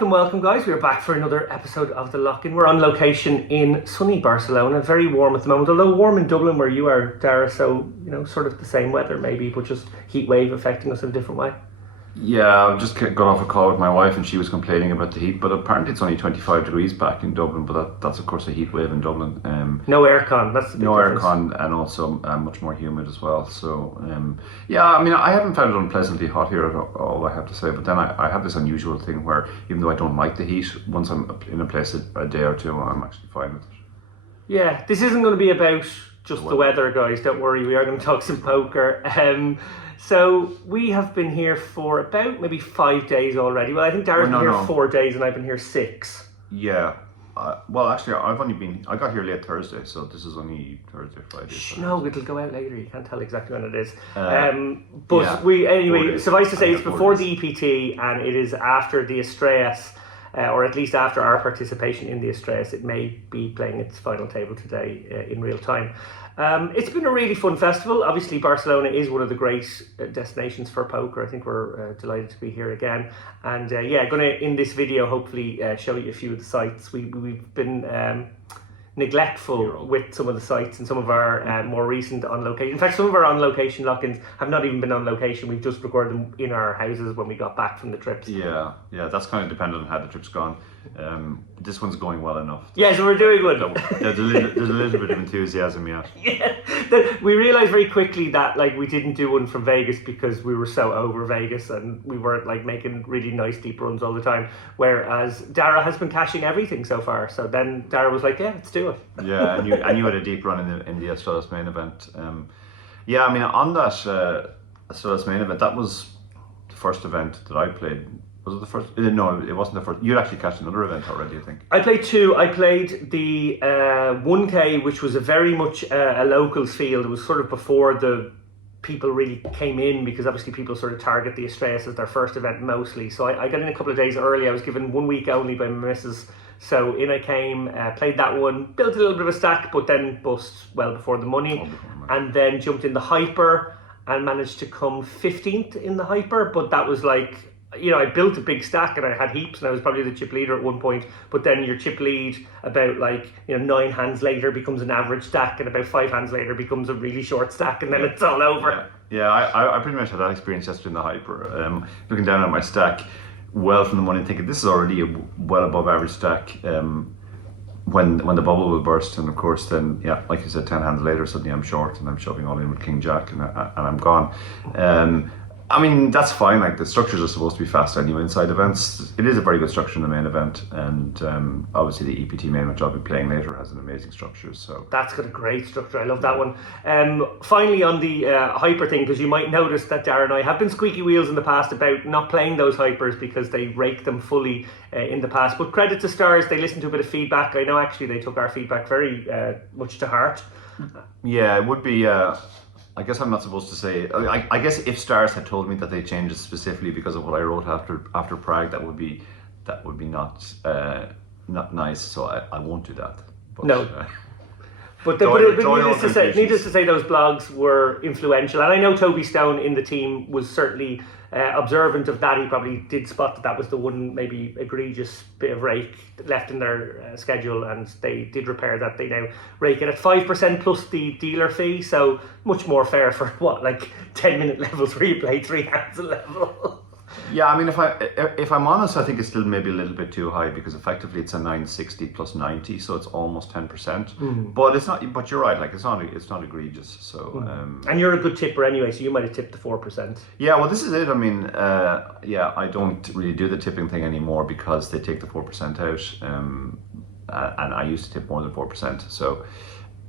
Welcome guys, we're back for another episode of The Lock-In. We're on location in sunny Barcelona, very warm at the moment, although warm in Dublin where you are, Dara, so, sort of the same weather maybe, but just heat wave affecting us in a different way. Yeah, I've just got off a call with my wife and she was complaining about the heat, but apparently it's only 25 degrees back in Dublin, but that's of course a heat wave in Dublin. No aircon, that's the big difference. Aircon, and also much more humid as well. So yeah, I mean, I haven't found it unpleasantly hot here at all, I have to say, but then I have this unusual thing where even though I don't like the heat, once I'm in a place a day or two, I'm actually fine with it. Yeah, this isn't going to be about just the weather, guys, don't worry, we are going to talk some poker. So we have been here for about maybe 5 days already. Well, I think Dara's been here 4 days and I've been here 6. Yeah. Well, actually, I got here late Thursday, so this is only Thursday, Friday. No, it'll go out later. You can't tell exactly when it is. Suffice to say, it's before the EPT and it is after the Estrellas, or at least after our participation in the Estrellas. It may be playing its final table today in real time. It's been a really fun festival. Obviously, Barcelona is one of the great destinations for poker. I think we're delighted to be here again. And going to, in this video, hopefully show you a few of the sites. We've been neglectful with some of the sites and some of our more recent on location. In fact, some of our on location lock-ins have not even been on location. We've just recorded them in our houses when we got back from the trips. Yeah, that's kind of dependent on how the trip's gone. This one's going well enough. Yeah, so we're doing good. There's a little bit of enthusiasm, yeah. Yeah, we realised very quickly that we didn't do one from Vegas because we were so over Vegas and we weren't making really nice deep runs all the time. Whereas Dara has been cashing everything so far. So then Dara was like, "Yeah, let's do it." Yeah, and you had a deep run in the Estrellas main event. Yeah, I mean, on that Estrellas main event, that was the first event that I played. Was it the first? No, it wasn't the first. You'd actually catched another event already, I think. I played 2. I played the 1K, which was a very much a locals field. It was sort of before the people really came in, because obviously people sort of target the Estrellas as their first event mostly. So I got in a couple of days early. I was given 1 week only by my missus. So in I came, played that one, built a little bit of a stack, but then bust well before the money. And then jumped in the hyper and managed to come 15th in the hyper. But that was I built a big stack and I had heaps and I was probably the chip leader at one point, but then your chip lead about 9 hands later becomes an average stack and about 5 hands later becomes a really short stack and then it's all over. Yeah, I pretty much had that experience yesterday in the hyper. Looking down at my stack well from the money, thinking this is already a well above average stack when the bubble will burst, and of course then, yeah, like you said, 10 hands later suddenly I'm short and I'm shoving all in with King Jack and I'm gone. I mean, that's fine, the structures are supposed to be fast anyway inside events. It is a very good structure in the main event, and obviously the EPT main, which I'll be playing later, has an amazing structure. So that's got a great structure, I love that one. Finally on the hyper thing, because you might notice that Dara and I have been squeaky wheels in the past about not playing those hypers because they rake them fully in the past, but credit to Stars, they listened to a bit of feedback. I know actually they took our feedback very much to heart. Yeah, it would be... I guess I'm not supposed to say. I guess if Stars had told me that they changed it specifically because of what I wrote after Prague, that would be not nice. So I won't do that. But, no. But needless to say, those blogs were influential, and I know Toby Stone in the team was certainly observant of that. He probably did spot that was the one maybe egregious bit of rake left in their schedule, and they did repair that. They now rake it at 5% plus the dealer fee, so much more fair for 10-minute levels where you play 3 hands a level. Yeah, I mean, if I'm honest, I think it's still maybe a little bit too high, because effectively it's a 960 plus 90, so it's almost 10%. But it's not. But you're right, it's not egregious. So and you're a good tipper anyway, so you might have tipped the 4%. Yeah, well, this is it. I mean, I don't really do the tipping thing anymore because they take the 4% out, and I used to tip more than 4%. So.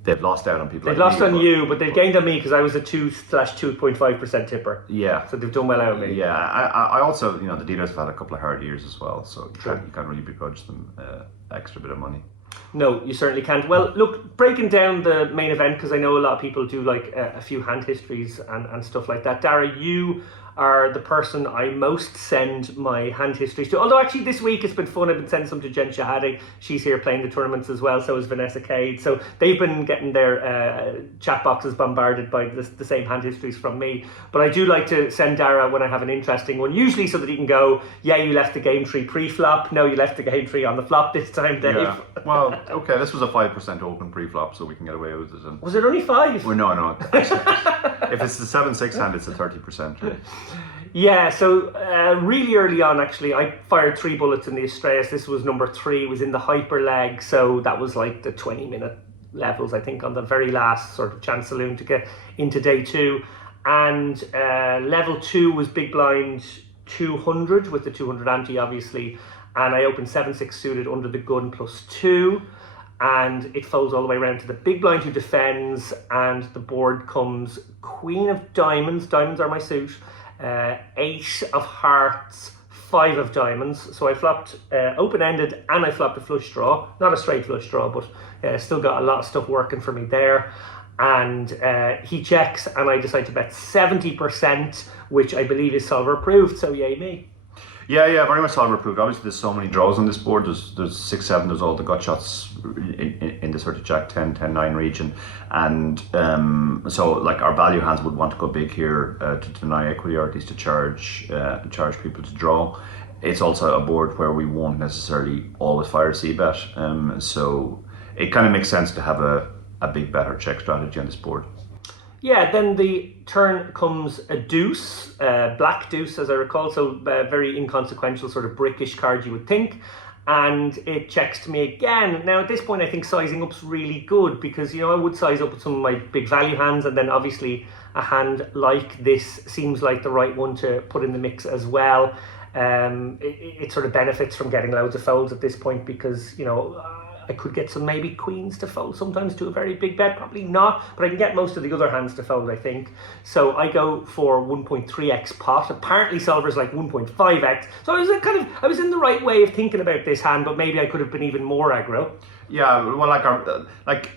They've lost out on people. They've lost on you, but they've gained on me because I was a 2/2.5% tipper. Yeah. So they've done well out of me. Yeah. I also, the dealers have had a couple of hard years as well, so you can't really begrudge them extra bit of money. No, you certainly can't. Well, look, breaking down the main event, because I know a lot of people do a few hand histories and stuff like that. Dara, you are the person I most send my hand histories to. Although actually this week it's been fun. I've been sending some to Jen Shahade. She's here playing the tournaments as well. So is Vanessa Cade. So they've been getting their chat boxes bombarded by the same hand histories from me. But I do like to send Dara when I have an interesting one, usually so that he can go, yeah, you left the game tree pre-flop. No, you left the game tree on the flop this time, Dave. Yeah. Well, okay, this was a 5% open pre-flop, so we can get away with it. And was it only 5? well, no. If it's the 7-6 hand, it's a 30%. Yeah, so really early on, actually, I fired 3 bullets in the Estrellas. This was number 3. It was in the hyper leg, so that was like the 20-minute levels, I think, on the very last sort of chance saloon to get into day 2. And level 2 was big blind 200 with the 200 ante, obviously. And I opened 7-6 suited under the gun +2. And it folds all the way around to the big blind who defends, and the board comes queen of diamonds. Diamonds are my suit. 8 of hearts, 5 of diamonds. So I flopped open-ended, and I flopped a flush draw. Not a straight flush draw, but still got a lot of stuff working for me there. And he checks, and I decide to bet 70%, which I believe is solver approved. So yay me. Yeah, very much solver approved. Obviously, there's so many draws on this board. There's 6-7. There's all the gut shots in the sort of Jack 10, 10-9 region, and so like our value hands would want to go big here to deny equity, or at least to charge people to draw. It's also a board where we won't necessarily always fire a c-bet, so it kind of makes sense to have a big bet or check strategy on this board. Yeah, then the turn comes a deuce, black deuce as I recall, so very inconsequential sort of brickish card you would think. And it checks to me again. Now at this point I think sizing up's really good, because I would size up with some of my big value hands, and then obviously a hand like this seems like the right one to put in the mix as well. It sort of benefits from getting loads of folds at this point, because I could get some maybe queens to fold sometimes to a very big bet, probably not, but I can get most of the other hands to fold, I think. So I go for 1.3x pot. Apparently solver's like 1.5x. So I was in the right way of thinking about this hand, but maybe I could have been even more aggro. Yeah, well, like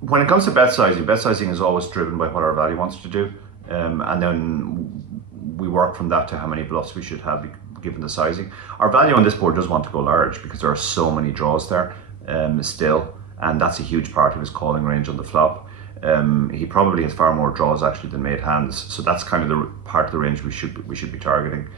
when it comes to bet sizing is always driven by what our value wants to do, and then we work from that to how many bluffs we should have given the sizing. Our value on this board does want to go large because there are so many draws there. Still, and that's a huge part of his calling range on the flop. He probably has far more draws actually than made hands, so that's kind of the part of the range we should be targeting.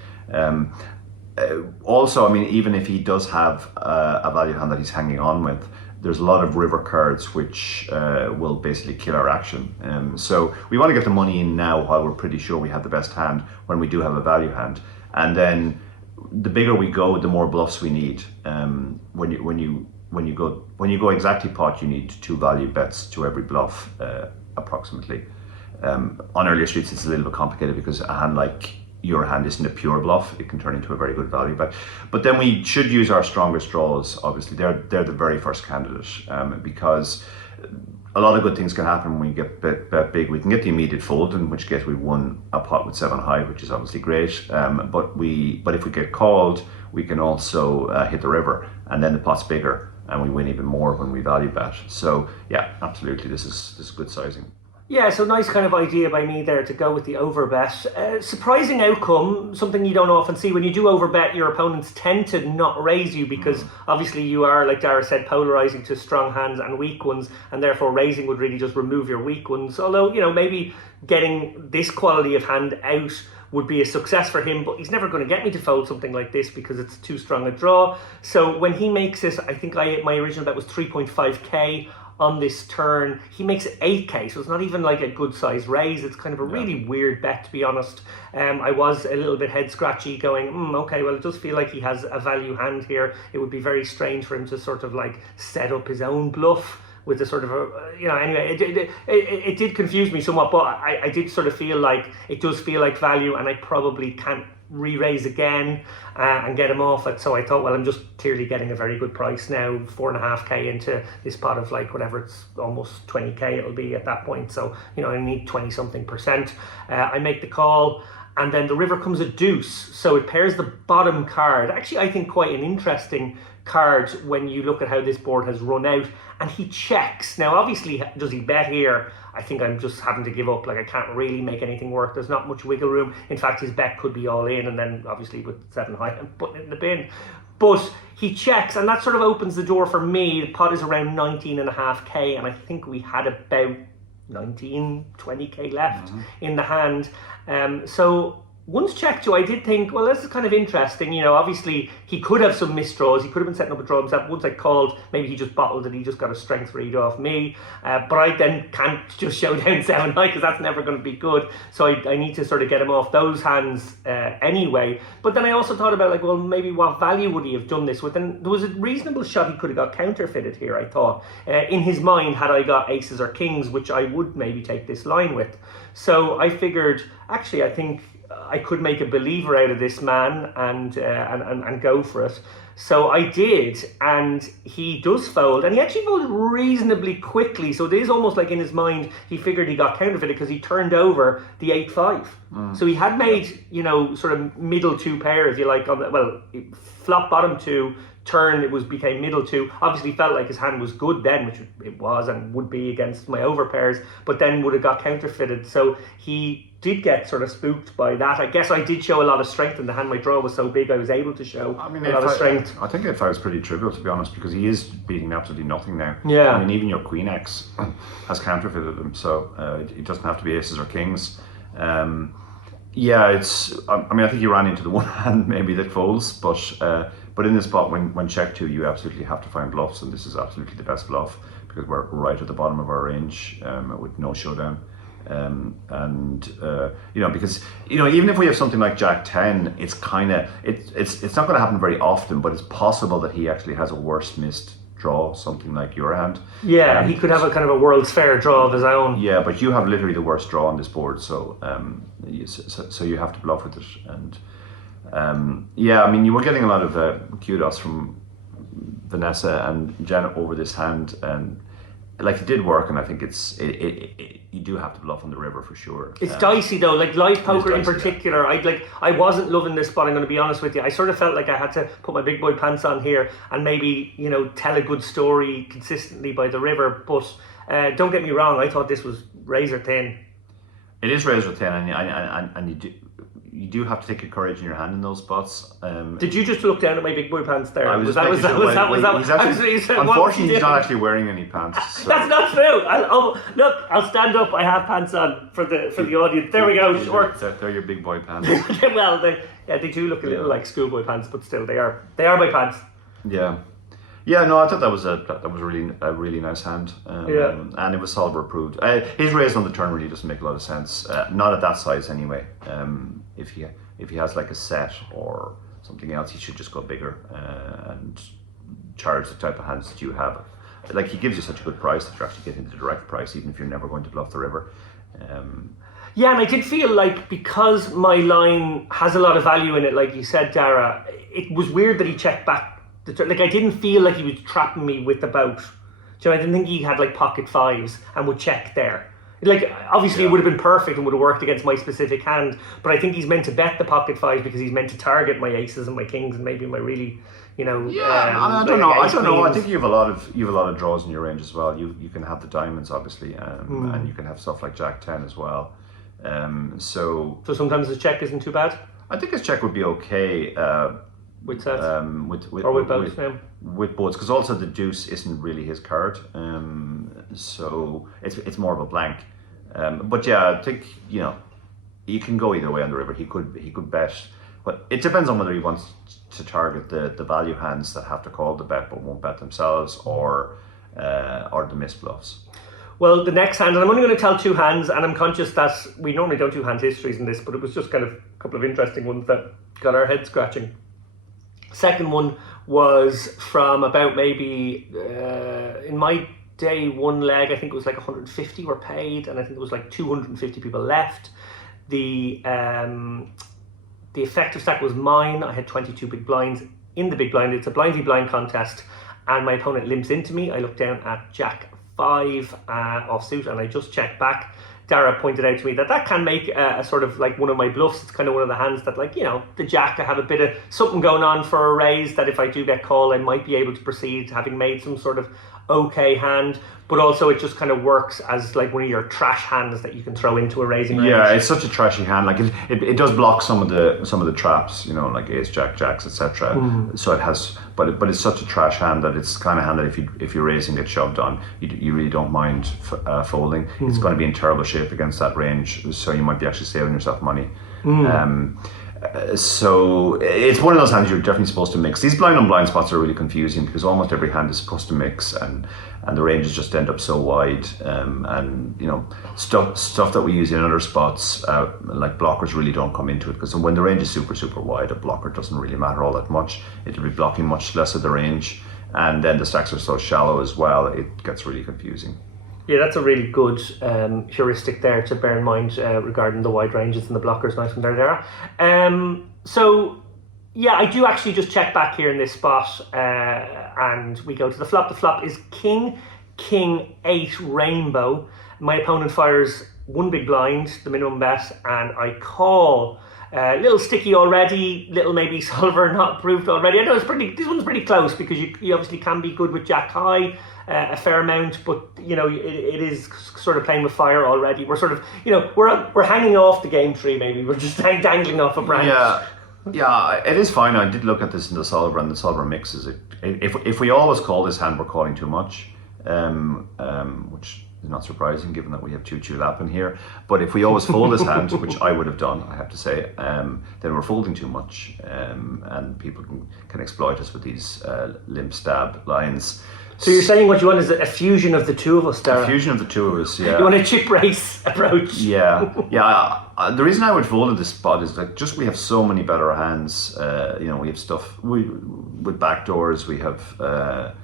Also, I mean, even if he does have a value hand that he's hanging on with, there's a lot of river cards which will basically kill our action. So we want to get the money in now while we're pretty sure we have the best hand when we do have a value hand, and then the bigger we go, the more bluffs we need. When you go exactly pot, you need 2 value bets to every bluff, approximately. On earlier streets, it's a little bit complicated because a hand like your hand isn't a pure bluff. It can turn into a very good value bet. But then we should use our strongest draws. Obviously, they're the very first candidate, because a lot of good things can happen when we get bet big. We can get the immediate fold, in which case we won a pot with 7 high, which is obviously great. But if we get called, we can also hit the river, and then the pot's bigger, and we win even more when we value bet. So yeah, absolutely, this is good sizing. Yeah, so nice kind of idea by me there to go with the overbet. Surprising outcome, something you don't often see. When you do overbet, your opponents tend to not raise you because obviously you are, like Dara said, polarizing to strong hands and weak ones, and therefore raising would really just remove your weak ones. Although, maybe getting this quality of hand out would be a success for him, but he's never going to get me to fold something like this because it's too strong a draw. So when he makes this, I think my original bet was 3.5k on this turn. He makes it 8k, so it's not even like a good size raise. It's kind of a really weird bet, to be honest. I was a little bit head scratchy going, okay, well, it does feel like he has a value hand here. It would be very strange for him to sort of like set up his own bluff with the sort of anyway, it did confuse me somewhat, but I did sort of feel like it does feel like value, and I probably can't re-raise again and get him off it. So I thought, well, I'm just clearly getting a very good price now, 4.5k into this pot of like whatever, it's almost 20k it'll be at that point. So I need 20 something percent. I make the call, and then the river comes a deuce, so it pairs the bottom card. Actually, I think quite an interesting card when you look at how this board has run out, and he checks. Now, obviously, does he bet here? I think I'm just having to give up. Like, I can't really make anything work. There's not much wiggle room. In fact, his bet could be all in, and then obviously with 7 high, I'm putting it in the bin. But he checks, and that sort of opens the door for me. The pot is around 19.5k, and I think we had about 19, 20k left in the hand. So once checked to, I did think, well, this is kind of interesting. You know, obviously he could have some misdraws. He could have been setting up a draw himself. Once I called, maybe he just bottled it. He just got a strength read off me. But I then can't just show down 7 high because that's never going to be good. So I need to sort of get him off those hands anyway. But then I also thought about, like, well, maybe what value would he have done this with? And there was a reasonable shot he could have got counterfeited here, I thought. In his mind, had I got aces or kings, which I would maybe take this line with. So I figured, actually, I think I could make a believer out of this man and go for it. So I did, and he does fold, and he actually folded reasonably quickly. So it is almost like in his mind he figured he got counterfeited because he turned over the 8-5. So he had made, you know, sort of middle 2 pair, if you like, on the, well, flop bottom 2. Turn became middle 2. Obviously felt like his hand was good then, which it was and would be against my overpairs, but then would have got counterfeited. So he did get sort of spooked by that. I guess I did show a lot of strength in the hand. My draw was so big I was able to show a lot of strength. I think if I was pretty trivial, to be honest, because he is beating absolutely nothing now. Yeah. I mean, even your Queen X has counterfeited him, so it doesn't have to be aces or kings. Yeah, it's. I mean, I think you ran into the one hand maybe that folds, but in this spot, when check 2, you absolutely have to find bluffs, and this is absolutely the best bluff because we're right at the bottom of our range with no showdown. You know, because, you know, even if we have something like Jack 10, it's kind of it's not going to happen very often, but it's possible that he actually has a worse missed draw, something like your hand. Yeah, he could have a kind of a World's Fair draw of his own. Yeah, but you have literally the worst draw on this board, so so you have to bluff with it. And yeah, I mean, you were getting a lot of kudos from Vanessa and Jenna over this hand, and like it did work, and I think you do have to bluff on the river for sure. It's dicey though, like live poker in particular. Yeah. I wasn't loving this spot, I'm going to be honest with you. I sort of felt like I had to put my big boy pants on here and maybe, you know, tell a good story consistently by the river. But don't get me wrong, I thought this was razor thin. It is razor thin, and you do have to take your courage in your hand in those spots. Did you just look down at my big boy pants there? Unfortunately, he's not actually wearing any pants. So. That's not true. I'll stand up. I have pants on for the audience. There we go. Shorts. They're your big boy pants. Well, they do look a little like schoolboy pants, but still, they are my pants. Yeah. Yeah, no, I thought that was a really nice hand, and it was solver approved. His raise on the turn really doesn't make a lot of sense, not at that size anyway. If he has like a set or something else, he should just go bigger and charge the type of hands that you have. Like, he gives you such a good price that you're actually getting the direct price, even if you're never going to bluff the river. Yeah, and I did feel like because my line has a lot of value in it, like you said, Dara, it was weird that he checked back. Like, I didn't feel like he was trapping me with the bout. So I didn't think he had like pocket 5s and would check there. Like, obviously it would have been perfect and would have worked against my specific hand, but I think he's meant to bet the pocket 5s because he's meant to target my aces and my kings and maybe my really, you know. Yeah, I don't know. I think you have a lot of draws in your range as well. You can have the diamonds obviously, and you can have stuff like Jack 10 as well. So sometimes his check isn't too bad. I think his check would be okay. With sets? With both now? With both, because also the deuce isn't really his card, so it's more of a blank. But yeah, I think, you know, you can go either way on the river. He could bet, but it depends on whether he wants to target the value hands that have to call the bet but won't bet themselves, or the miss bluffs. Well, the next hand, and I'm only going to tell 2 hands, and I'm conscious that we normally don't do hand histories in this, but it was just kind of a couple of interesting ones that got our heads scratching. Second one was from about maybe, in my day 1 leg, I think it was like 150 were paid, and I think it was like 250 people left. The effective stack was mine. I had 22 big blinds in the big blind. It's a blind v blind contest, and my opponent limps into me. I look down at Jack 5 offsuit, and I just check back. Dara pointed out to me that can make a sort of like one of my bluffs. It's kind of one of the hands that, like, the jack, I have a bit of something going on for a raise, that if I do get called, I might be able to proceed having made some sort of okay hand. But also it just kind of works as like one of your trash hands that you can throw into a raising range. Yeah, it's such a trashy hand. Like it does block some of the traps, like ace, jack, jacks, etc. So it has, but it's such a trash hand that it's the kind of hand that if you're raising, get shoved on, you really don't mind folding. It's going to be in terrible shape against that range, so you might be actually saving yourself money. So it's one of those hands you're definitely supposed to mix. These blind on blind spots are really confusing because almost every hand is supposed to mix, and the ranges just end up so wide. And stuff that we use in other spots, like blockers, really don't come into it, because when the range is super wide, a blocker doesn't really matter all that much. It'll be blocking much less of the range, and then the stacks are so shallow as well, it gets really confusing. Yeah, that's a really good heuristic there to bear in mind regarding the wide ranges and the blockers. Nice one there, Dara. So, yeah, I do actually just check back here in this spot, and we go to the flop. The flop is King 8 rainbow. My opponent fires one big blind, the minimum bet, and I call. Little sticky already, little maybe solver not approved already. I know this one's pretty close, because you obviously can be good with jack high a fair amount, but it is sort of playing with fire already. We're sort of we're hanging off the game tree, maybe we're just dangling off a branch. Yeah, it is fine. I did look at this in the solver, and the solver mixes it. If we always call this hand, we're calling too much, which is not surprising given that we have Choo Lap in here. But if we always fold this hand, which I would have done, I have to say, then we're folding too much, and people can exploit us with these limp stab lines. So you're saying what you want is a fusion of the two of us, Dara? A fusion of the two of us, yeah. You want a chip race approach? Yeah. The reason I would fold in this spot is that just we have so many better hands. We have stuff with backdoors. We have,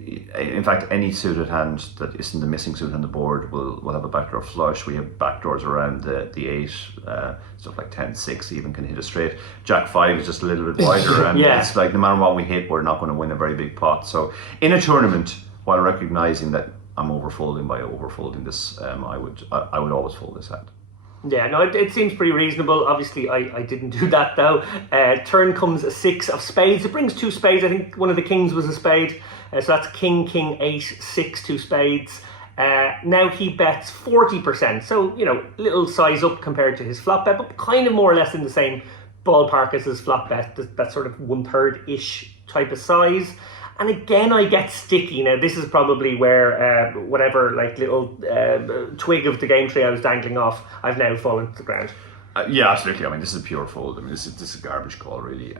in fact, any suited hand that isn't the missing suit on the board will have a backdoor flush. We have backdoors around the 8, stuff like 10-6 even can hit a straight. Jack 5 is just a little bit wider, and it's like no matter what we hit, we're not going to win a very big pot. So in a tournament, while recognizing that I'm overfolding by overfolding this, I would always fold this hand. Yeah, no, it seems pretty reasonable. Obviously, I didn't do that though. Turn comes a 6 of spades. It brings 2 spades. I think one of the kings was a spade. So that's King 8, 6, 2 spades. Now he bets 40%. So, little size up compared to his flop bet, but kind of more or less in the same ballpark as his flop bet. That sort of 1/3-ish type of size. And again, I get sticky. Now, this is probably where whatever little twig of the game tree I was dangling off, I've now fallen to the ground. Yeah, absolutely. I mean, this is a pure fold. I mean, this is a garbage call, really.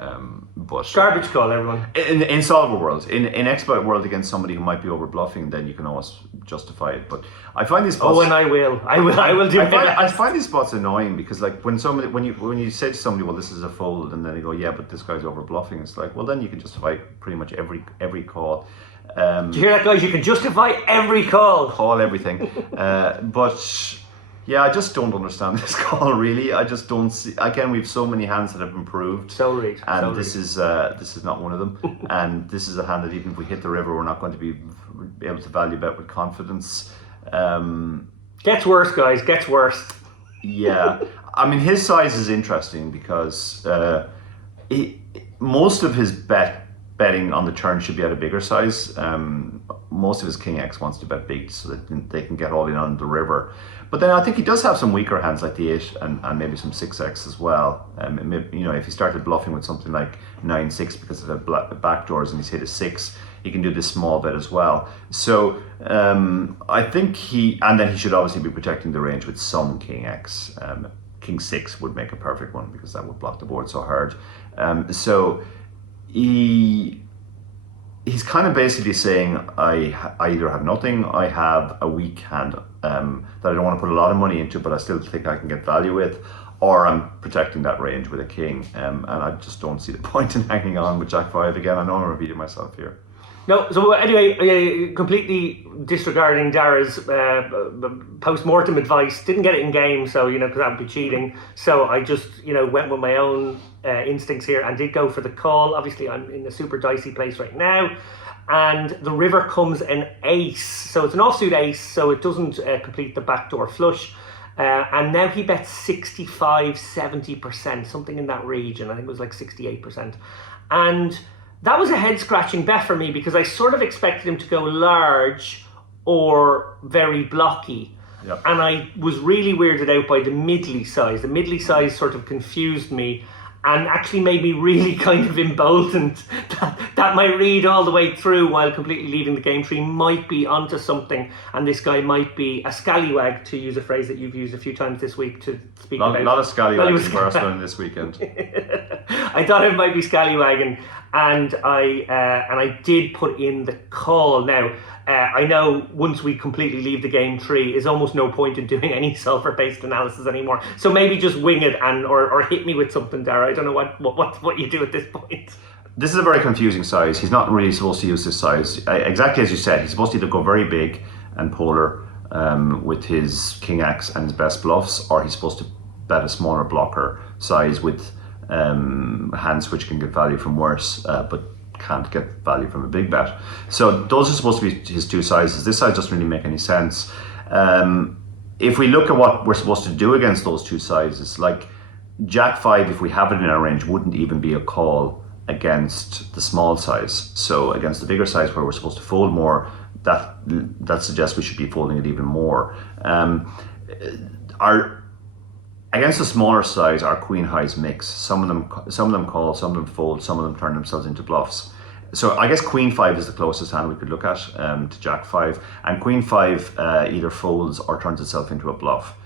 But garbage call, everyone. In solver world, in exploit world, against somebody who might be over bluffing, then you can always justify it. But I find these spots. Oh, and I will do it. I find these spots annoying, because when you say to somebody, well, this is a fold, and then they go, yeah, but this guy's over bluffing. It's like, well, then you can justify pretty much every call. Do you hear that, guys? You can justify every call. Call everything, but. Yeah, I just don't understand this call, really. I just don't see. Again, we have so many hands that have improved, and this is not one of them. And this is a hand that even if we hit the river, we're not going to be able to value bet with confidence. Gets worse, guys. Gets worse. Yeah, I mean, his size is interesting because most of his betting on the turn should be at a bigger size. Most of his King X wants to bet big so that they can get all in on the river. But then I think he does have some weaker hands like the 8 and maybe some 6X as well. If he started bluffing with something like 9-6 because of the backdoors and he's hit a 6, he can do this small bet as well. So I think he should obviously be protecting the range with some King X. King 6 would make a perfect one because that would block the board so hard. So he's kind of basically saying, I either have nothing, I have a weak hand that I don't want to put a lot of money into, but I still think I can get value with, or I'm protecting that range with a king. And I just don't see the point in hanging on with Jack 5 again. I know I'm repeating myself here. No, so anyway, completely disregarding Dara's post-mortem advice, didn't get it in game, so, because that would be cheating. So I just, went with my own instincts here and did go for the call. Obviously, I'm in a super dicey place right now. And the river comes an ace. So it's an offsuit ace, so it doesn't complete the backdoor flush. And now he bets 65, 70%, something in that region. I think it was like 68%. And that was a head-scratching bet for me because I sort of expected him to go large or very blocky. Yep. And I was really weirded out by the middly size. The middly size sort of confused me and actually made me really kind of emboldened that my read all the way through while completely leaving the game tree might be onto something, and this guy might be a scallywag, to use a phrase that you've used a few times this week to speak about. A lot of scallywags in Barcelona this weekend. I thought it might be scallywagging, and I did put in the call. Now, I know once we completely leave the game tree, there's almost no point in doing any solver-based analysis anymore. So maybe just wing it or hit me with something, Dara. I don't know what you do at this point. This is a very confusing size. He's not really supposed to use this size. Exactly as you said, he's supposed to either go very big and polar with his king X and his best bluffs, or he's supposed to bet a smaller blocker size with hands which can get value from worse, but can't get value from a big bet. So those are supposed to be his two sizes. This size doesn't really make any sense. If we look at what we're supposed to do against those two sizes, like Jack 5, if we have it in our range, wouldn't even be a call against the small size. So against the bigger size where we're supposed to fold more, that suggests we should be folding it even more. Against the smaller size, our queen highs mix. Some of them call, some of them fold, some of them turn themselves into bluffs. So I guess queen 5 is the closest hand we could look at to Jack 5, and queen 5 either folds or turns itself into a bluff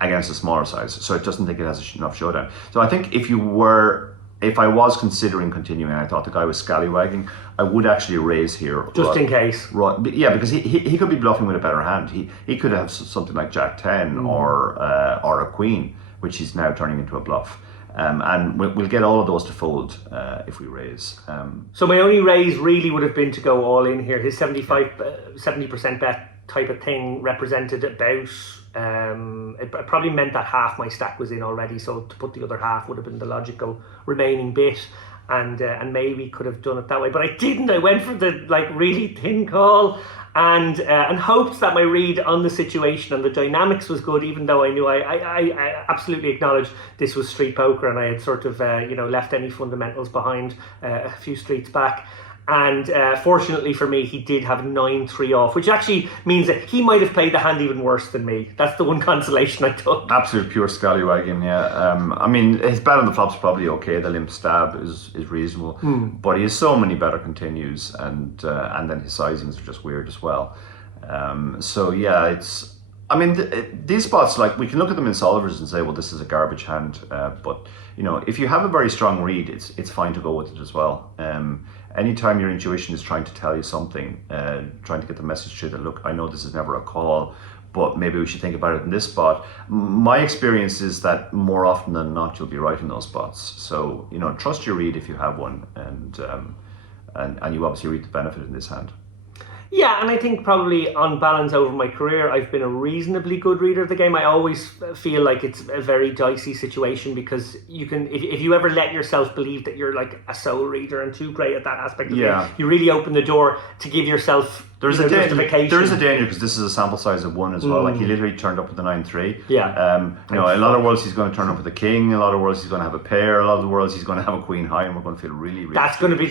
against a smaller size. So it doesn't think it has enough showdown. So I think if I was considering continuing, and I thought the guy was scallywagging, I would actually raise here. Just in case. Yeah, because he could be bluffing with a better hand. He could have something like Jack 10 or a queen, which he's now turning into a bluff. And we'll get all of those to fold if we raise. So my only raise really would have been to go all in here. His 70% bet type of thing represented about... it probably meant that half my stack was in already, so to put the other half would have been the logical remaining bit, and maybe could have done it that way, but I didn't. I went for the really thin call and hoped that my read on the situation and the dynamics was good, even though I knew I absolutely acknowledged this was street poker and I had sort of left any fundamentals behind a few streets back. And fortunately for me, he did have 9-3 off, which actually means that he might have played the hand even worse than me. That's the one consolation I took. Absolute pure scallywagging, yeah. I mean, his bet on the flop's probably okay. The limp stab is reasonable, but he has so many better continues, and then his sizings are just weird as well. So yeah, it's. I mean, these spots, like, we can look at them in solvers and say, well, this is a garbage hand, but if you have a very strong read, it's fine to go with it as well. Anytime your intuition is trying to tell you something, trying to get the message to you that, look, I know this is never a call, but maybe we should think about it in this spot. My experience is that more often than not, you'll be right in those spots. So, trust your read if you have one, and you obviously reap the benefit in this hand. Yeah, and I think probably on balance over my career, I've been a reasonably good reader of the game. I always feel like it's a very dicey situation because you can, if you ever let yourself believe that you're like a soul reader and too great at that aspect of the game, you really open the door to give yourself justification. There is a danger because this is a sample size of 1 as well. Like, he literally turned up with the 9-3. Yeah. In a lot of worlds he's going to turn up with a king. In a lot of worlds he's going to have a pair. A lot of the worlds he's going to have a queen high, and we're going to feel really. That's going to be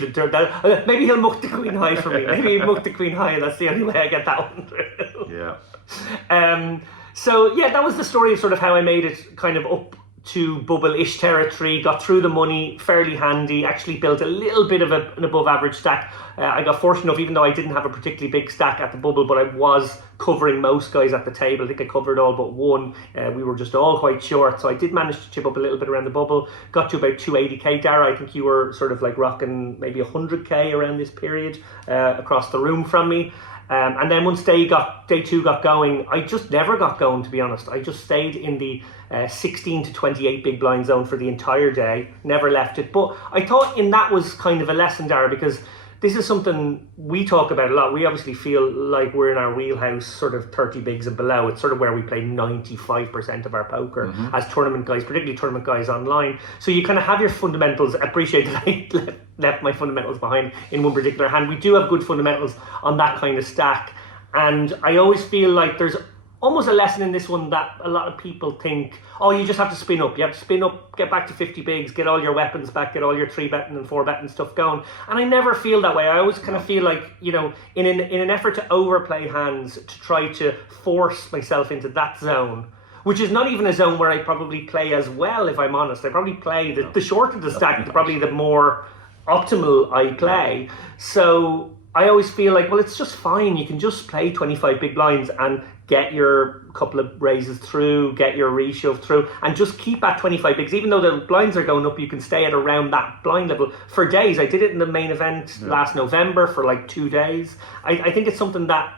maybe he'll muck the queen high for me. Maybe he'll muck the queen high, and that's the only way I get that one through. Yeah. So yeah, that was the story of sort of how I made it kind of up to bubble-ish territory, got through the money fairly handy, actually built a little bit of an above average stack. I got fortunate enough, even though I didn't have a particularly big stack at the bubble, but I was covering most guys at the table. I think I covered all but one. We were just all quite short, so I did manage to chip up a little bit around the bubble. Got to about 280k. Dara, I think you were sort of like rocking maybe 100k around this period across the room from me. And then once day 2 got going, I just never got going, to be honest. I just stayed in the 16 to 28 big blind zone for the entire day, never left it. But I thought that was kind of a lesson, Dara, because this is something we talk about a lot. We obviously feel like we're in our wheelhouse, sort of 30 bigs and below. It's sort of where we play 95% of our poker as tournament guys, particularly tournament guys online. So you kind of have your fundamentals. I appreciate that I left my fundamentals behind in one particular hand. We do have good fundamentals on that kind of stack. And I always feel like there's almost a lesson in this one that a lot of people think, oh, you just have to spin up. You have to spin up, get back to 50 bigs, get all your weapons back, get all your 3-betting and 4-betting stuff going. And I never feel that way. I always kind of feel like, you know, in an effort to overplay hands, to try to force myself into that zone, which is not even a zone where I probably play as well, if I'm honest. I probably play the shorter the stack, probably the more optimal I play. So I always feel like, well, it's just fine. You can just play 25 big blinds and get your couple of raises through, get your reshove through, and just keep at 25 bigs. Even though the blinds are going up, you can stay at around that blind level for days. I did it in the main event last November for like 2 days. I think it's something that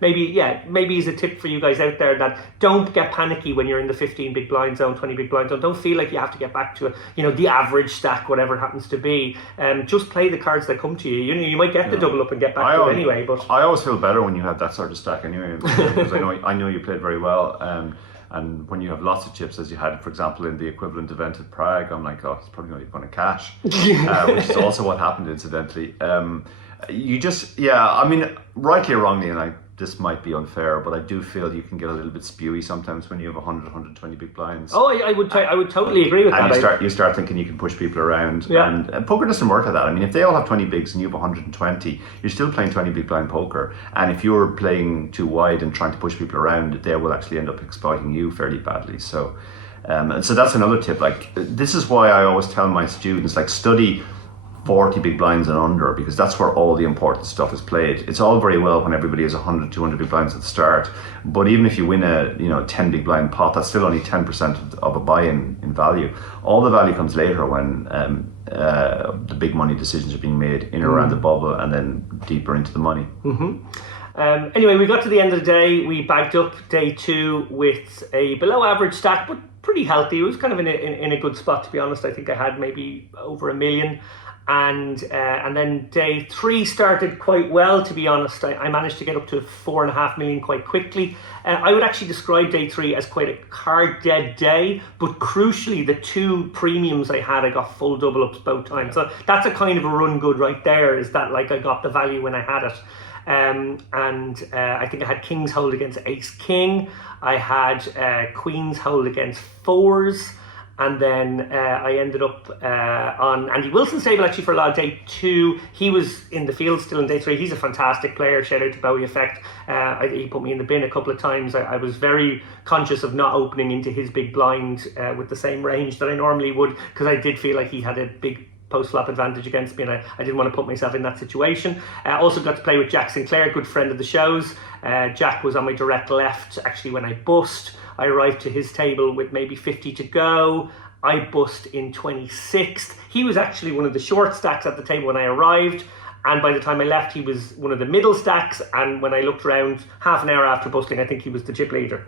maybe is a tip for you guys out there, that don't get panicky when you're in the 15 big blind zone, 20 big blind zone. Don't feel like you have to get back to the average stack, whatever it happens to be. Just play the cards that come to you. You know, you might get the double up and get back to it anyway. But I always feel better when you have that sort of stack anyway, because I know you played very well. And when you have lots of chips, as you had, for example, in the equivalent event at Prague, I'm like, oh, it's probably not going to cash, which is also what happened, incidentally. You just, I mean, rightly or wrongly, and this might be unfair, but I do feel you can get a little bit spewy sometimes when you have 100, 120 big blinds. Oh, I would totally agree with that. And you start thinking you can push people around. Yeah. And poker doesn't work like that. I mean, if they all have 20 bigs and you have 120, you're still playing 20 big blind poker. And if you're playing too wide and trying to push people around, they will actually end up exploiting you fairly badly. So, and so that's another tip. Like, this is why I always tell my students, like, study 40 big blinds and under, because that's where all the important stuff is played. It's all very well when everybody has 100, 200 big blinds at the start, but even if you win a 10 big blind pot, that's still only 10% of a buy-in in value. All the value comes later when the big money decisions are being made in and around the bubble and then deeper into the money. Anyway, we got to the end of the day. We bagged up day 2 with a below average stack, but pretty healthy. It was kind of in a good spot, to be honest. I think I had maybe over $1 million. And then day 3 started quite well, to be honest. I managed to get up to 4.5 million quite quickly. I would actually describe day 3 as quite a card dead day, but crucially the 2 premiums I had, I got full double ups both times. So that's a kind of a run good right there, is that like I got the value when I had it. I think I had kings hold against ace king. I had queens hold against 4s. And then I ended up on Andy Wilson's table actually for a lot of day 2. He was in the field still in day 3. He's a fantastic player. Shout out to Bowie Effect. He put me in the bin a couple of times. I was very conscious of not opening into his big blind with the same range that I normally would, because I did feel like he had a big post-flop advantage against me, and I didn't want to put myself in that situation. I also got to play with Jack Sinclair, good friend of the show's. Jack was on my direct left actually when I bust. I arrived to his table with maybe 50 to go. I bust in 26th. He was actually one of the short stacks at the table when I arrived, and by the time I left, he was one of the middle stacks, and when I looked around half an hour after busting, I think he was the chip leader.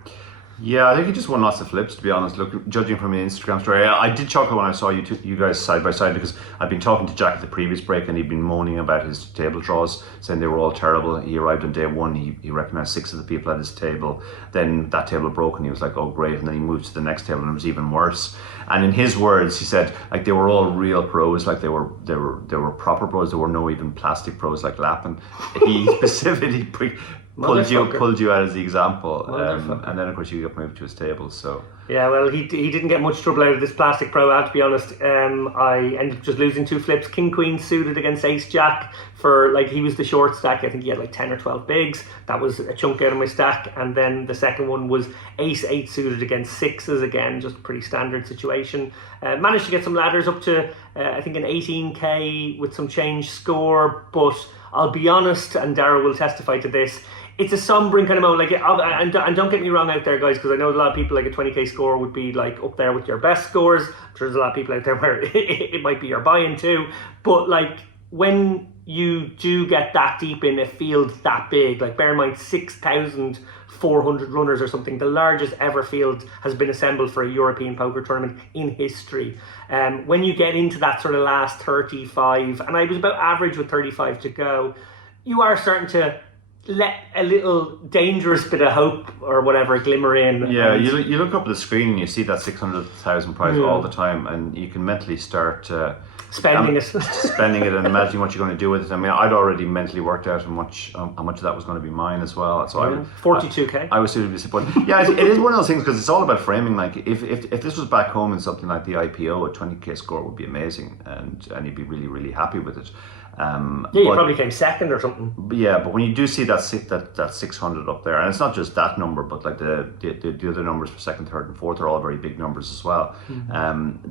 Yeah, I think he just won lots of flips, to be honest. Look, judging from the Instagram story, I did chuckle when I saw you guys side by side, because I'd been talking to Jack at the previous break and he'd been moaning about his table draws, saying they were all terrible. He arrived on day 1, he recognised 6 of the people at his table. Then that table broke and he was like, oh great, and then he moved to the next table and it was even worse. And in his words, he said like they were all real pros, like they were proper pros. There were no even plastic pros like Lappin. He specifically pulled you out as the example, and then of course you got moved to his table. So yeah, well, he didn't get much trouble out of this plastic pro, I have to be honest. I ended up just losing 2 flips. King queen suited against ace jack, for like, he was the short stack. I think he had like 10 or 12 bigs. That was a chunk out of my stack. And then the second one was ace 8 suited against 6s, again just a pretty standard situation. Managed to get some ladders up to I think an 18k with some change score, but I'll be honest, and Dara will testify to this, it's a sombering kind of moment. Like, and don't get me wrong out there, guys, because I know a lot of people, like a 20k score would be like up there with your best scores. There's a lot of people out there where it might be your buy-in too. But like, when you do get that deep in a field that big, like bear in mind 6,400 runners or something, the largest ever field has been assembled for a European poker tournament in history. When you get into that sort of last 35, and I was about average with 35 to go, you are starting to let a little dangerous bit of hope or whatever glimmer in. Yeah, you look up at the screen and you see that 600,000 prize all the time, and you can mentally start spending it and imagining what you're going to do with it. I mean, I'd already mentally worked out how much of that was going to be mine as well. So 42k. I was suitably disappointed. Yeah, it is one of those things because it's all about framing. Like if this was back home in something like the IPO, a 20k score would be amazing, and you'd be really, really happy with it. You probably came second or something. Yeah, but when you do see that 600 up there, and it's not just that number, but like the other numbers for second, third, and fourth are all very big numbers as well.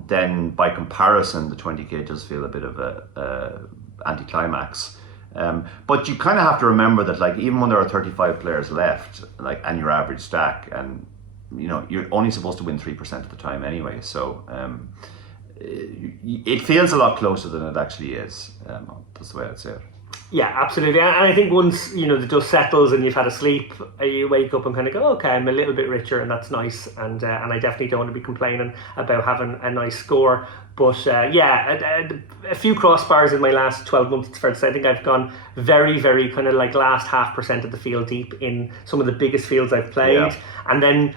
Then by comparison, the 20k does feel a bit of a anticlimax. But you kind of have to remember that, like, even when there are 35 players left, like, and your average stack, and you're only supposed to win 3% of the time anyway. So. It feels a lot closer than it actually is. That's the way I'd say it. Yeah, absolutely. And I think once the dust settles and you've had a sleep, you wake up and kind of go, okay, I'm a little bit richer, and that's nice. And I definitely don't want to be complaining about having a nice score. But a few crossbars in my last 12 months, it's fair to say. I think I've gone very, very kind of like last 0.5% of the field deep in some of the biggest fields I've played. Yeah. And then,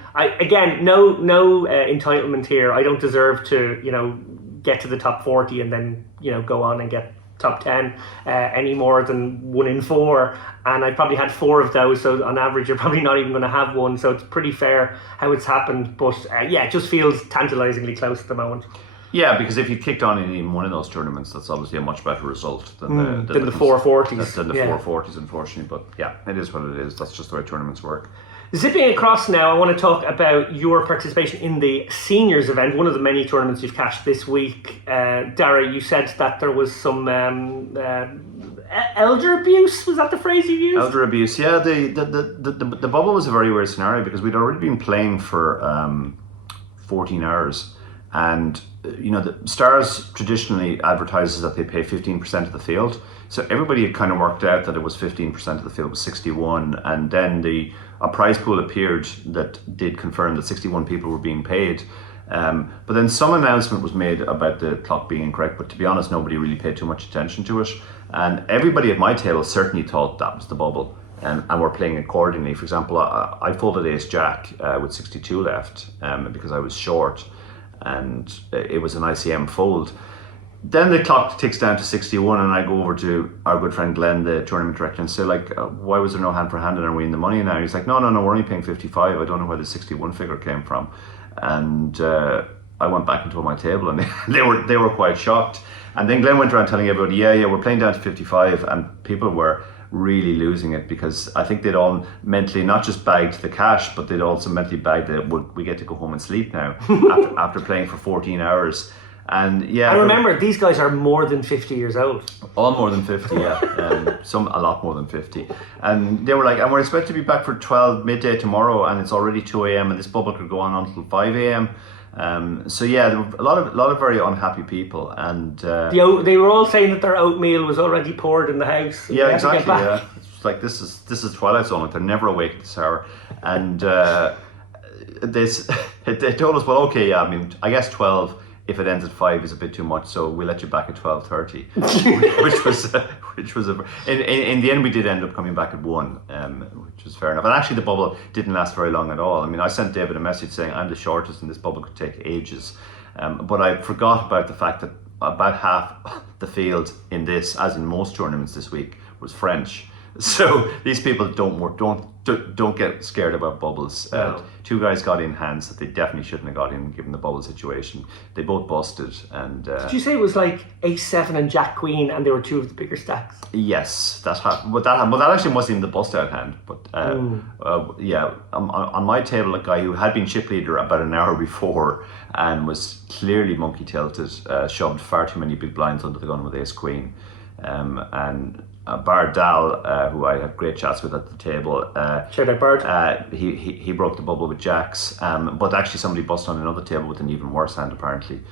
no entitlement here. I don't deserve to, get to the top 40 and then, go on and get top 10 any more than 1 in 4. And I probably had 4 of those. So on average, you're probably not even going to have one. So it's pretty fair how it's happened. But it just feels tantalizingly close at the moment. Yeah, because if you kicked on in even one of those tournaments, that's obviously a much better result than the 440s. Than the 440s, unfortunately. But yeah, it is what it is. That's just the way tournaments work. Zipping across now, I want to talk about your participation in the seniors event, one of the many tournaments you've cashed this week. Dara, you said that there was some elder abuse. Was that the phrase you used? Elder abuse, yeah. The bubble was a very weird scenario because we'd already been playing for 14 hours. And, the Stars traditionally advertises that they pay 15% of the field. So everybody had kind of worked out that it was 15% of the field was 61. And then a prize pool appeared that did confirm that 61 people were being paid. But then some announcement was made about the clock being incorrect. But to be honest, nobody really paid too much attention to it. And everybody at my table certainly thought that was the bubble. And were playing accordingly. For example, I folded ace-jack with 62 left because I was short. And it was an ICM fold. Then the clock ticks down to 61, and I go over to our good friend Glenn, the tournament director, and say, why was there no hand for hand, and are we in the money now? He's like, no, we're only paying 55. I don't know where the 61 figure came from. And I went back and told my table, and they were quite shocked. And then Glenn went around telling everybody, we're playing down to 55, and people were really losing it because I think they'd all mentally not just bagged the cash, but they'd also mentally bagged that we get to go home and sleep now after playing for 14 hours. And I remember these guys are more than 50 years old. All more than 50, yeah. Some a lot more than 50. And they were like, and we're expected to be back for 12 midday tomorrow, and it's already 2 a.m. and this bubble could go on until 5 a.m. There were a lot of very unhappy people, and they were all saying that their oatmeal was already poured in the house. Yeah, exactly. Yeah, it's like this is Twilight Zone. Like they're never awake at this hour, and they told us, well, okay, yeah, I mean, I guess 12. If it ends at 5 is a bit too much, so we'll let you back at 12:30, which was in the end we did end up coming back at 1, which was fair enough. And actually the bubble didn't last very long at all. I mean, I sent David a message saying I'm the shortest and this bubble could take ages, but I forgot about the fact that about half the field in this, as in most tournaments this week, was French. So these people don't get scared about bubbles. No. 2 guys got in hands that they definitely shouldn't have got in given the bubble situation. They both busted. And did you say it was like ace-7 and jack queen, and they were 2 of the bigger stacks? Yes, that happened. But that actually wasn't even the bust out hand. But on my table, a guy who had been chip leader about an hour before and was clearly monkey tilted, shoved far too many big blinds under the gun with ace queen, and. Bard Dal, who I had great chats with at the table, shout out Bard. He broke the bubble with jacks, but actually somebody busted on another table with an even worse hand apparently.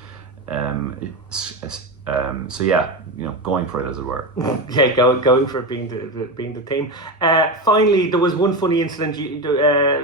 So yeah, going for it as it were. Yeah, going for it being the theme. Finally, there was one funny incident. A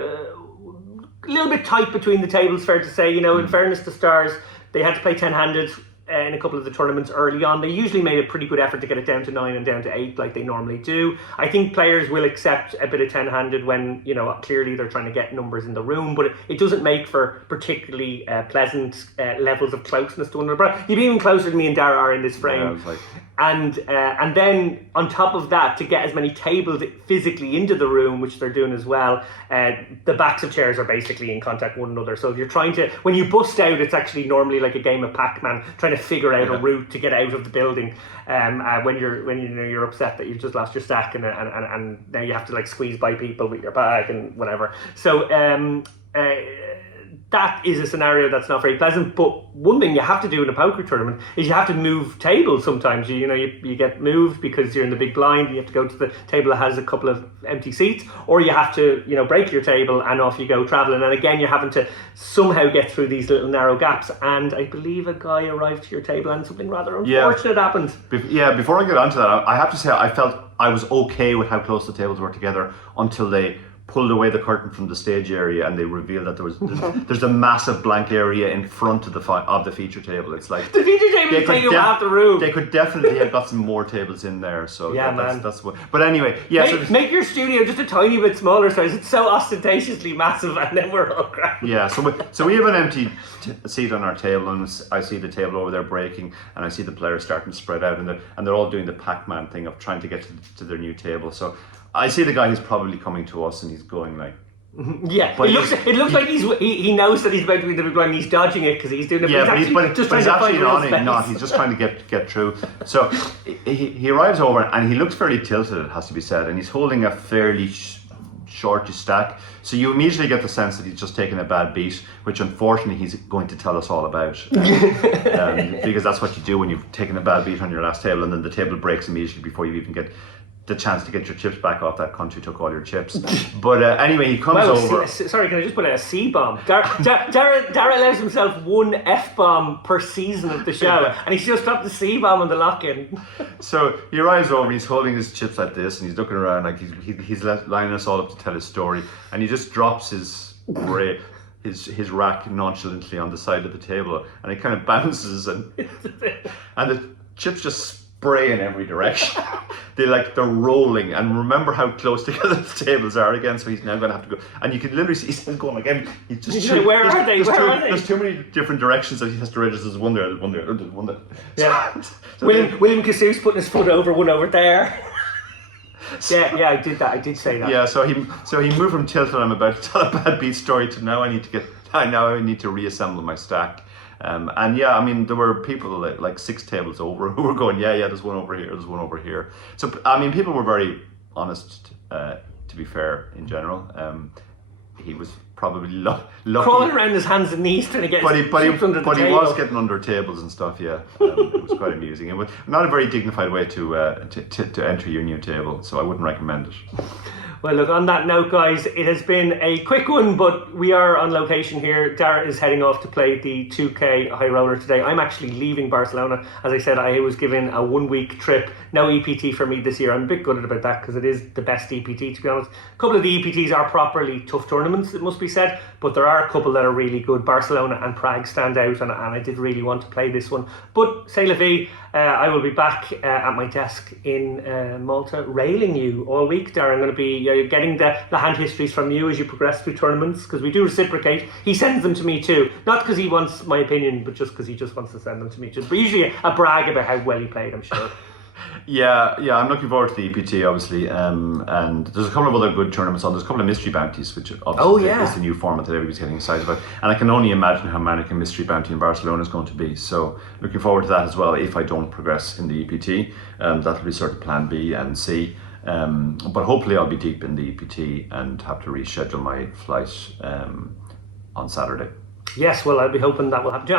little bit tight between the tables, fair to say. In fairness to Stars, they had to play 10-handed. in a couple of the tournaments early on. They usually made a pretty good effort to get it down to 9 and down to 8 like they normally do. I think players will accept a bit of 10-handed when, you know, clearly they're trying to get numbers in the room, but it doesn't make for particularly pleasant levels of closeness to one another. You'd be even closer than me and Dara are in this frame. Yeah, and then on top of that, to get as many tables physically into the room, which they're doing as well, the backs of chairs are basically in contact with one another. So if you're trying to, when you bust out, it's actually normally like a game of Pac-Man, trying to figure out a route to get out of the building. When you're upset that you've just lost your stack and now you have to like squeeze by people with your bag and whatever. So that is a scenario that's not very pleasant. But one thing you have to do in a poker tournament is you have to move tables sometimes. You get moved because you're in the big blind and you have to go to the table that has a couple of empty seats, or you have to, break your table and off you go traveling. And again, you're having to somehow get through these little narrow gaps. And I believe a guy arrived to your table and something rather unfortunate happened. Before I get onto that, I have to say I felt I was okay with how close the tables were together until they pulled away the curtain from the stage area and they revealed that there's a massive blank area in front of the feature table. It's like the feature table is taking up half the room. They could definitely have got some more tables in there. So that's what. But anyway, make your studio just a tiny bit smaller size. It's so ostentatiously massive, and then we're all cracked. Yeah. So we have an empty seat on our table, and I see the table over there breaking, and I see the players starting to spread out, and they're all doing the Pac-Man thing of trying to get to their new table. So I see the guy who's probably coming to us, and he's going like, yeah. But it looks like he knows that he's about to be the big one. He's dodging it because he's doing it. Yeah, but he's actually not. He's just trying to get through. So he arrives over, and he looks fairly tilted, it has to be said, and he's holding a fairly shortish stack. So you immediately get the sense that he's just taken a bad beat, which unfortunately he's going to tell us all about, because that's what you do when you've taken a bad beat on your last table, and then the table breaks immediately before you even get the chance to get your chips back off that country took all your chips. But anyway, he comes over. Sorry, can I just put out a C-bomb? Dara allows himself one F-bomb per season of the show, and he's just dropped the C-bomb on the lock-in. So he arrives over, he's holding his chips like this, and he's looking around like he's lining us all up to tell his story, and he just drops his rack nonchalantly on the side of the table, and it kind of bounces, and the chips just spray in every direction. They're rolling, and remember how close together the tables are again, so he's now going to have to go, and you can literally see he's going again. He's just where are they? There's too many different directions that he has to register. There's one there. Yeah. William Cassous putting his foot over one over there. Yeah, I did that. I did say that. Yeah, so he moved from tilted. I'm about to tell a bad beat story to now I need to reassemble my stack. And yeah, I mean, there were people like 6 tables over who were going, yeah, there's one over here, there's one over here. So, I mean, people were very honest, to be fair, in general. He was probably lucky. Crawling around his hands and knees trying to get under the table. But he was getting under tables and stuff, yeah. It was quite amusing. It was not a very dignified way to enter your new table, so I wouldn't recommend it. Well, look, on that note, guys, it has been a quick one, but we are on location here. Dara is heading off to play the 2K High Roller today. I'm actually leaving Barcelona. As I said, I was given a 1-week trip. No EPT for me this year. I'm a bit gutted about that because it is the best EPT, to be honest. A couple of the EPTs are properly tough tournaments, it must be said, but there are a couple that are really good. Barcelona and Prague stand out, and I did really want to play this one. But, c'est la vie. I will be back at my desk in Malta, railing you all week, Dara. I'm going to be getting the hand histories from you as you progress through tournaments, because we do reciprocate. He sends them to me too, not because he wants my opinion, but just because he just wants to send them to me. But usually a brag about how well he played, I'm sure. Yeah, I'm looking forward to the EPT, obviously, and there's a couple of other good tournaments on. There's a couple of mystery bounties, which obviously is the new format that everybody's getting excited about, and I can only imagine how manic a mystery bounty in Barcelona is going to be, so looking forward to that as well if I don't progress in the EPT. That'll be sort of plan B and C, but hopefully I'll be deep in the EPT and have to reschedule my flight on Saturday. Yes, well, I'll be hoping that will happen.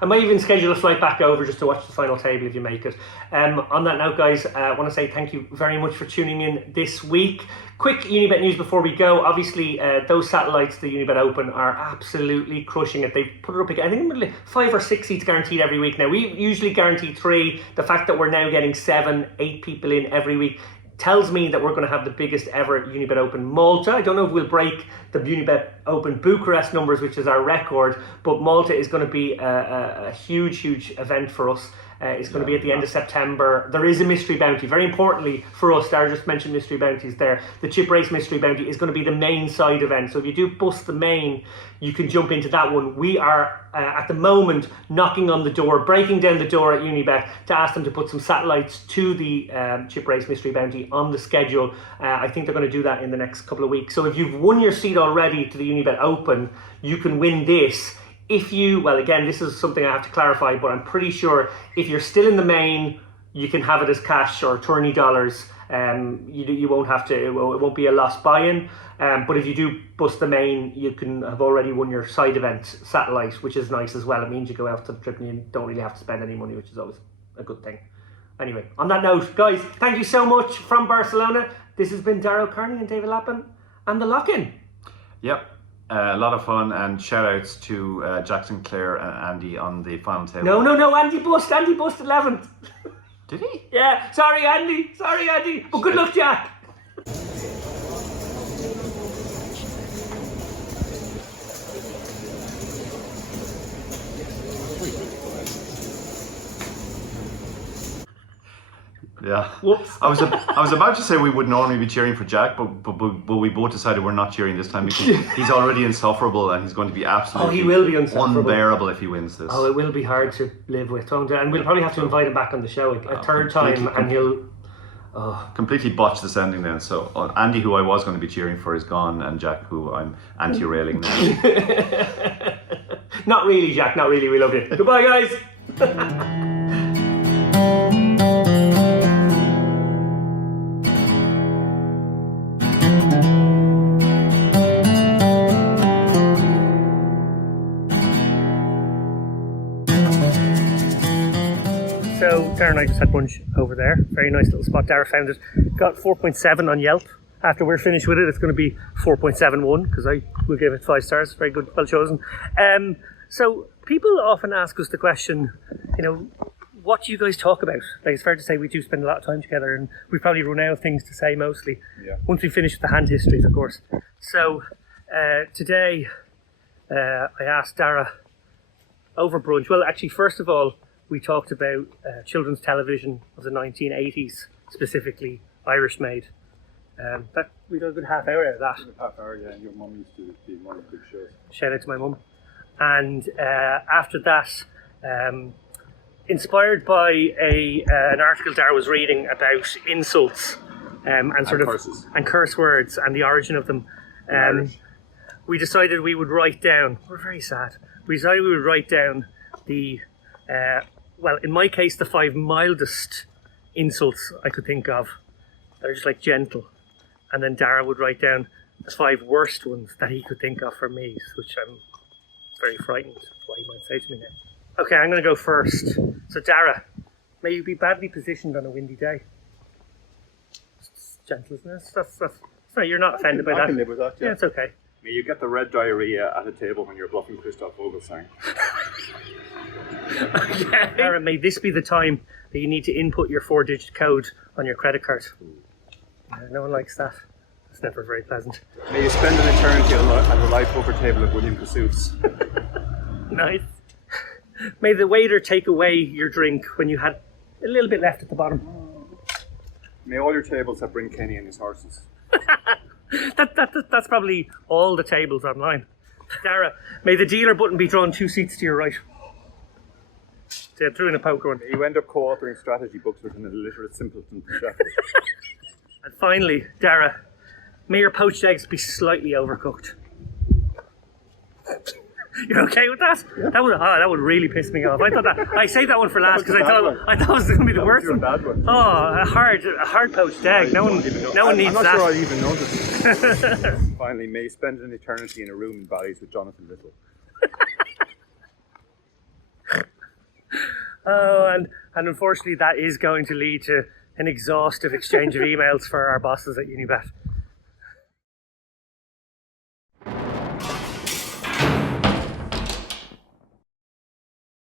I might even schedule a flight back over just to watch the final table if you make it. On that note, guys, I want to say thank you very much for tuning in this week. Quick Unibet news before we go. Obviously, those satellites, the Unibet Open, are absolutely crushing it. They've put it up again. I think 5 or 6 seats guaranteed every week. Now, we usually guarantee 3. The fact that we're now getting 7, 8 people in every week tells me that we're going to have the biggest ever Unibet Open Malta. I don't know if we'll break the Unibet Open Bucharest numbers, which is our record, but Malta is going to be a huge event for us. It's going to be at the end of September. There is a mystery bounty. Very importantly for us, Dara just mentioned mystery bounties there. The chip race mystery bounty is going to be the main side event. So if you do bust the main, you can jump into that one. We are at the moment knocking on the door, breaking down the door at Unibet to ask them to put some satellites to the chip race mystery bounty on the schedule. I think they're going to do that in the next couple of weeks. So if you've won your seat already to the Unibet Open, you can win this. If you, well, again, this is something I have to clarify, but I'm pretty sure if you're still in the main, you can have it as cash or tourney dollars. You won't have to, it won't be a lost buy-in. But if you do bust the main, you can have already won your side event satellite, which is nice as well. It means you go out to the trip and you don't really have to spend any money, which is always a good thing. Anyway, on that note, guys, thank you so much from Barcelona. This has been Dara Kearney and David Lappin and the Lock-In. Yep. A lot of fun, and shout outs to Jackson, Claire and Andy on the final table. No, Andy bust 11th. Did he? Yeah, sorry Andy, but good luck, Jack. Yeah. Whoops. I was about to say we would normally be cheering for Jack, but we both decided we're not cheering this time because he's already insufferable and he's going to be absolutely he will be insufferable. Unbearable if he wins this. Oh, it will be hard to live with, won't it? And we'll probably have to invite him back on the show a third time, and he'll completely botch this ending then. So Andy, who I was going to be cheering for, is gone, and Jack, who I'm anti-railing now. Not really, Jack, not really. We love you. Goodbye, guys. So Dara and I just had lunch over there. Very nice little spot. Dara found it. Got 4.7 on Yelp. After we're finished with it, it's going to be 4.71 because I will give it 5 stars. Very good, well chosen. So people often ask us the question, what do you guys talk about? Like, it's fair to say we do spend a lot of time together, and we probably run out of things to say mostly. Yeah. Once we finish with the hand histories, of course. So today I asked Dara over brunch. Well, actually, first of all, we talked about children's television of the 1980s, specifically Irish made. That we got a good half hour out of that. Half hour, yeah. Your mum used to be one of the big shows. Shout out to my mum. And after that, inspired by an article Dara was reading about insults and curses. And curse words and the origin of them, we decided we would write down. We're very sad. We decided we would write down the. Well, in my case, the 5 mildest insults I could think of. They're just like gentle. And then Dara would write down the 5 worst ones that he could think of for me, which I'm very frightened of what he might say to me now. Okay, I'm going to go first. So Dara, may you be badly positioned on a windy day. It's gentle, isn't it? That's no, you're not offended by that. I can live with that, yeah. It's okay. May you get the red diarrhea at a table when you're bluffing Christoph Vogelsang. Okay. Dara, may this be the time that you need to input your 4-digit code on your credit card. No one likes that. It's never very pleasant. May you spend an eternity at the live poker table of William Pursuits. Nice. May the waiter take away your drink when you had a little bit left at the bottom. May all your tables have Bryn Kenny and his horses. That's probably all the tables online. Dara, may the dealer button be drawn 2 seats to your right. So I threw in a poker one. May you end up co-authoring strategy books with an illiterate simpleton from Sheffield. And finally, Dara, may your poached eggs be slightly overcooked. You're okay with that? Yeah. That would really piss me off. I thought that I saved that one for last because I thought it was going to be the worst one. Bad one. Oh, a hard poached egg. No one needs I'm not that. sure I even noticed. Finally, may you spend an eternity in a room in Bally's with Jonathan Little. Oh, and unfortunately, that is going to lead to an exhaustive exchange of emails for our bosses at Unibet.